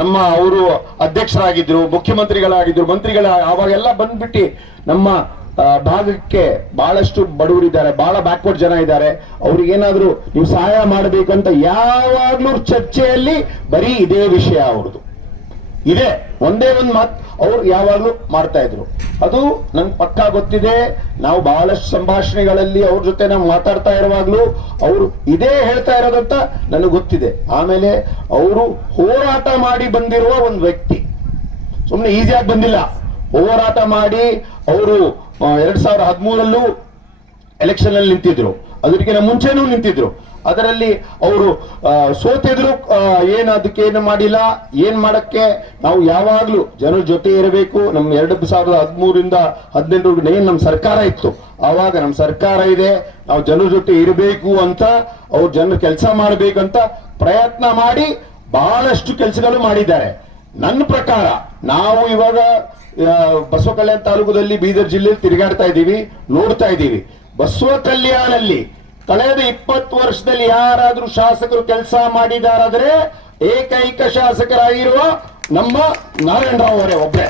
ನಮ್ಮ ಅವರು ಅಧ್ಯಕ್ಷರಾಗಿದ್ರು, ಮುಖ್ಯಮಂತ್ರಿಗಳಾಗಿದ್ರು, ಅವಾಗೆಲ್ಲ ಬಂದ್ಬಿಟ್ಟು ನಮ್ಮ ಭಾಗಕ್ಕೆ ಬಹಳಷ್ಟು ಬಡವರಿದ್ದಾರೆ, ಬಹಳ ಬ್ಯಾಕ್ವರ್ಡ್ ಜನ ಇದ್ದಾರೆ. ಅವ್ರಿಗೇನಾದ್ರೂ ನೀವು ಸಹಾಯ ಮಾಡಬೇಕಂತ ಯಾವಾಗ್ಲೂ ಚರ್ಚೆಯಲ್ಲಿ ಬರೀ ಇದೇ ವಿಷಯ ಅವ್ರದ್ದು ಇದೆ. ಒಂದೇ ಒಂದು ಮಾತು ಅವ್ರು ಯಾವಾಗ್ಲೂ ಮಾಡ್ತಾ ಇದ್ರು. ಅದು ನಂಗೆ ಪಕ್ಕಾ ಗೊತ್ತಿದೆ. ನಾವು ಬಹಳಷ್ಟು ಸಂಭಾಷಣೆಗಳಲ್ಲಿ ಅವ್ರ ಜೊತೆ ನಾವು ಮಾತಾಡ್ತಾ ಇರುವಾಗ್ಲೂ ಅವರು ಇದೇ ಹೇಳ್ತಾ ಇರೋದಂತ ನನಗೆ ಗೊತ್ತಿದೆ. ಆಮೇಲೆ ಅವರು ಹೋರಾಟ ಮಾಡಿ ಬಂದಿರುವ ಒಂದು ವ್ಯಕ್ತಿ, ಸುಮ್ಮನೆ ಈಸಿಯಾಗಿ ಬಂದಿಲ್ಲ. ಹೋರಾಟ ಮಾಡಿ ಅವರು 2013 ಎಲೆಕ್ಷನ್ ಅಲ್ಲಿ ನಿಂತಿದ್ರು, ಅದಕ್ಕಿಂತ ಮುಂಚೆನೂ ನಿಂತಿದ್ರು. ಅದರಲ್ಲಿ ಅವರು ಸೋತಿದ್ರು. ಅದಕ್ಕೇನು ಮಾಡಿಲ್ಲ. ಏನ್ ಮಾಡಕ್ಕೆ ನಾವು ಯಾವಾಗ್ಲೂ ಜನರ ಜೊತೆ ಇರಬೇಕು. ನಮ್ಮ 2013ರಿಂದ 2018 ಏನ್ ನಮ್ಮ ಸರ್ಕಾರ ಇತ್ತು, ಆವಾಗ ನಮ್ಮ ಸರ್ಕಾರ ಇದೆ, ನಾವು ಜನರ ಜೊತೆ ಇರಬೇಕು ಅಂತ, ಅವ್ರು ಜನರು ಕೆಲಸ ಮಾಡಬೇಕಂತ ಪ್ರಯತ್ನ ಮಾಡಿ ಬಹಳಷ್ಟು ಕೆಲಸಗಳು ಮಾಡಿದ್ದಾರೆ. ನನ್ನ ಪ್ರಕಾರ ನಾವು ಇವಾಗ ಬಸವ ಕಲ್ಯಾಣ ತಾಲೂಕದಲ್ಲಿ ಬೀದರ್ ಜಿಲ್ಲೆಯಲ್ಲಿ ತಿರುಗಾಡ್ತಾ ಇದ್ದೀವಿ, ನೋಡ್ತಾ ಇದ್ದೀವಿ. ಬಸವ ಕಲ್ಯಾಣಲ್ಲಿ ಕಳೆದ 20 ವರ್ಷದಲ್ಲಿ ಯಾರಾದ್ರೂ ಶಾಸಕರು ಕೆಲಸ ಮಾಡಿದಾರಾದ್ರೆ ಏಕೈಕ ಶಾಸಕರಾಗಿರುವ ನಮ್ಮ ನಾರಾಯಣರಾವ್ ಅವರೇ ಒಬ್ಬರೇ.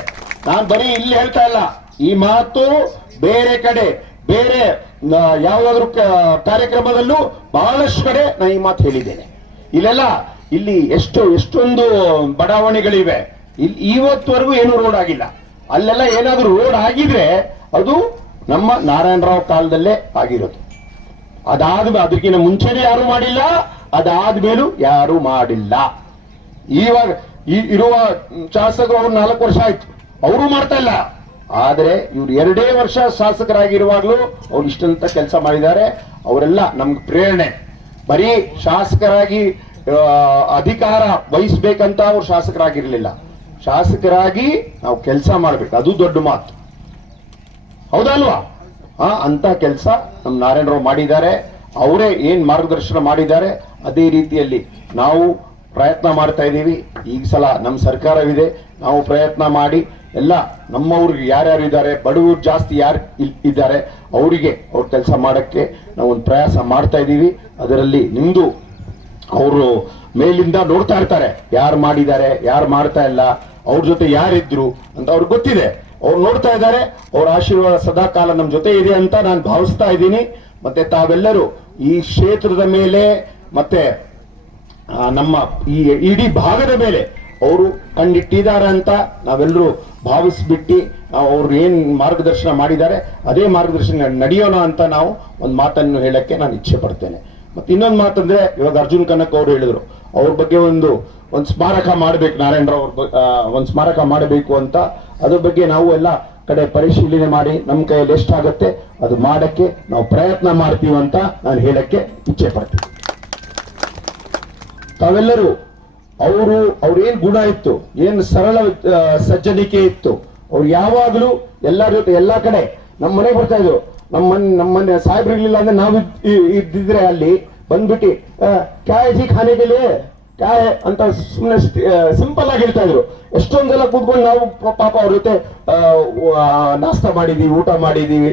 ನಾನು ಬರೀ ಇಲ್ಲಿ ಹೇಳ್ತಾ ಇಲ್ಲ, ಈ ಮಾತು ಬೇರೆ ಕಡೆ ಬೇರೆ ಯಾವ್ದಾದ್ರು ಕಾರ್ಯಕ್ರಮದಲ್ಲೂ ಬಹಳಷ್ಟು ಕಡೆ ನಾನು ಈ ಮಾತು ಹೇಳಿದ್ದೇನೆ. ಇಲ್ಲಿ ಎಷ್ಟೊಂದು ಬಡಾವಣೆಗಳಿವೆ, ಇಲ್ಲಿ ಇವತ್ತವರೆಗೂ ಏನು ರೋಡ್ ಆಗಿಲ್ಲ. ಅಲ್ಲೆಲ್ಲ ಏನಾದ್ರೂ ರೋಡ್ ಆಗಿದ್ರೆ ಅದು ನಮ್ಮ ನಾರಾಯಣರಾವ್ ಕಾಲದಲ್ಲೇ ಆಗಿರೋದು. ಅದಕ್ಕಿಂತ ಮುಂಚೆನೆ ಯಾರು ಮಾಡಿಲ್ಲ, ಅದಾದ್ಮೇಲೂ ಯಾರು ಮಾಡಿಲ್ಲ. ಇವಾಗ ಇರುವ ಶಾಸಕರು ಅವ್ರು 4 ವರ್ಷ ಆಯ್ತು, ಅವರು ಮಾಡ್ತಾ ಇಲ್ಲ. ಆದ್ರೆ ಇವ್ರು 2 ವರ್ಷ ಶಾಸಕರಾಗಿರುವಾಗ್ಲೂ ಅವ್ರು ಇಷ್ಟಂತ ಕೆಲಸ ಮಾಡಿದ್ದಾರೆ. ಅವರೆಲ್ಲ ನಮ್ಗೆ ಪ್ರೇರಣೆ. ಬರೀ ಶಾಸಕರಾಗಿ ಅಧಿಕಾರ ವಹಿಸ್ಬೇಕಂತ ಅವ್ರು ಶಾಸಕರಾಗಿರ್ಲಿಲ್ಲ. ಶಾಸಕರಾಗಿ ನಾವು ಕೆಲಸ ಮಾಡ್ಬೇಕು, ಅದು ದೊಡ್ಡ ಮಾತು, ಹೌದಲ್ವಾ? ಅಂತ ಕೆಲಸ ನಮ್ಮ ನಾರಾಯಣರಾವ್ ಮಾಡಿದ್ದಾರೆ. ಅವರೇ ಏನ್ ಮಾರ್ಗದರ್ಶನ ಮಾಡಿದ್ದಾರೆ ಅದೇ ರೀತಿಯಲ್ಲಿ ನಾವು ಪ್ರಯತ್ನ ಮಾಡ್ತಾ ಇದ್ದೀವಿ. ಈ ಸಲ ನಮ್ಮ ಸರ್ಕಾರವಿದೆ, ನಾವು ಪ್ರಯತ್ನ ಮಾಡಿ ಎಲ್ಲ ನಮ್ಮವ್ರಿಗೆ ಯಾರ್ಯಾರು ಇದ್ದಾರೆ, ಬಡವರು ಜಾಸ್ತಿ ಯಾರು ಇದ್ದಾರೆ, ಅವರಿಗೆ ಅವ್ರ ಕೆಲಸ ಮಾಡಕ್ಕೆ ನಾವು ಒಂದು ಪ್ರಯಾಸ ಮಾಡ್ತಾ ಇದ್ದೀವಿ. ಅದರಲ್ಲಿ ನಿಮ್ದು ಅವರು ಮೇಲಿಂದ ನೋಡ್ತಾ ಇರ್ತಾರೆ, ಯಾರು ಮಾಡಿದ್ದಾರೆ, ಯಾರು ಮಾಡ್ತಾ ಇಲ್ಲ, ಅವ್ರ ಜೊತೆ ಯಾರಿದ್ರು ಅಂತ ಅವ್ರಿಗೆ ಗೊತ್ತಿದೆ. ಅವ್ರು ನೋಡ್ತಾ ಇದ್ದಾರೆ. ಅವ್ರ ಆಶೀರ್ವಾದ ಸದಾಕಾಲ ನಮ್ಮ ಜೊತೆ ಇದೆ ಅಂತ ನಾನು ಭಾವಿಸ್ತಾ ಇದ್ದೀನಿ. ಮತ್ತೆ ತಾವೆಲ್ಲರೂ ಈ ಕ್ಷೇತ್ರದ ಮೇಲೆ ಮತ್ತೆ ನಮ್ಮ ಈ ಇಡೀ ಭಾಗದ ಮೇಲೆ ಅವರು ಕಣ್ಣಿಟ್ಟಿದ್ದಾರೆ ಅಂತ ನಾವೆಲ್ಲರೂ ಭಾವಿಸ್ಬಿಟ್ಟು ಅವ್ರು ಏನ್ ಮಾರ್ಗದರ್ಶನ ಮಾಡಿದ್ದಾರೆ ಅದೇ ಮಾರ್ಗದರ್ಶನ ನಡೆಯೋಣ ಅಂತ ನಾವು ಒಂದು ಮಾತನ್ನು ಹೇಳಕ್ಕೆ ನಾನು ಇಚ್ಛೆ ಪಡ್ತೇನೆ. ಮತ್ತೆ ಇನ್ನೊಂದು ಮಾತಂದ್ರೆ, ಇವಾಗ ಅರ್ಜುನ್ ಕನಕ್ ಅವರು ಹೇಳಿದ್ರು, ಅವ್ರ ಬಗ್ಗೆ ಒಂದು ಸ್ಮಾರಕ ಮಾಡ್ಬೇಕು, ನಾರಾಯಣರಾವ್ ಒಂದು ಸ್ಮಾರಕ ಮಾಡಬೇಕು ಅಂತ. ಅದ್ರ ಬಗ್ಗೆ ನಾವು ಎಲ್ಲ ಕಡೆ ಪರಿಶೀಲನೆ ಮಾಡಿ ನಮ್ಮ ಕೈಯಲ್ಲಿ ಎಷ್ಟಾಗತ್ತೆ ಅದು ಮಾಡಕ್ಕೆ ನಾವು ಪ್ರಯತ್ನ ಮಾಡ್ತೀವಿ ಅಂತ ನಾನು ಹೇಳಕ್ಕೆ ಇಚ್ಛೆ ಪಡ್ತೀನಿ. ತಾವೆಲ್ಲರೂ ಅವ್ರೇನ್ ಗುಣ ಇತ್ತು, ಏನ್ ಸರಳ ಸಜ್ಜನಿಕೆ ಇತ್ತು, ಅವ್ರು ಯಾವಾಗ್ಲೂ ಎಲ್ಲರ ಜೊತೆ ಎಲ್ಲಾ ಕಡೆ ನಮ್ಮ ಮನೆಗೆ ಬರ್ತಾ ಇದ್ರು. ನಮ್ಮನೆ ಸಾಹೇಬ್ರಿರ್ಲಿಲ್ಲ ಅಂದ್ರೆ ನಾವು ಇದ್ದಿದ್ರೆ ಅಲ್ಲಿ ಬಂದ್ಬಿಟ್ಟು ಕ್ಯಾಯ್ ಖಾನೆಗೆ ಕ್ಯಾಯ್ ಅಂತ ಸುಮ್ಮನೆ ಸಿಂಪಲ್ ಆಗಿ ಹೇಳ್ತಾ ಇದ್ರು. ಎಷ್ಟೊಂದೆಲ್ಲ ಕೂತ್ಕೊಂಡು ನಾವು ಪಾಪ ಅವ್ರ ಜೊತೆ ನಾಷ್ಟ ಮಾಡಿದೀವಿ, ಊಟ ಮಾಡಿದೀವಿ.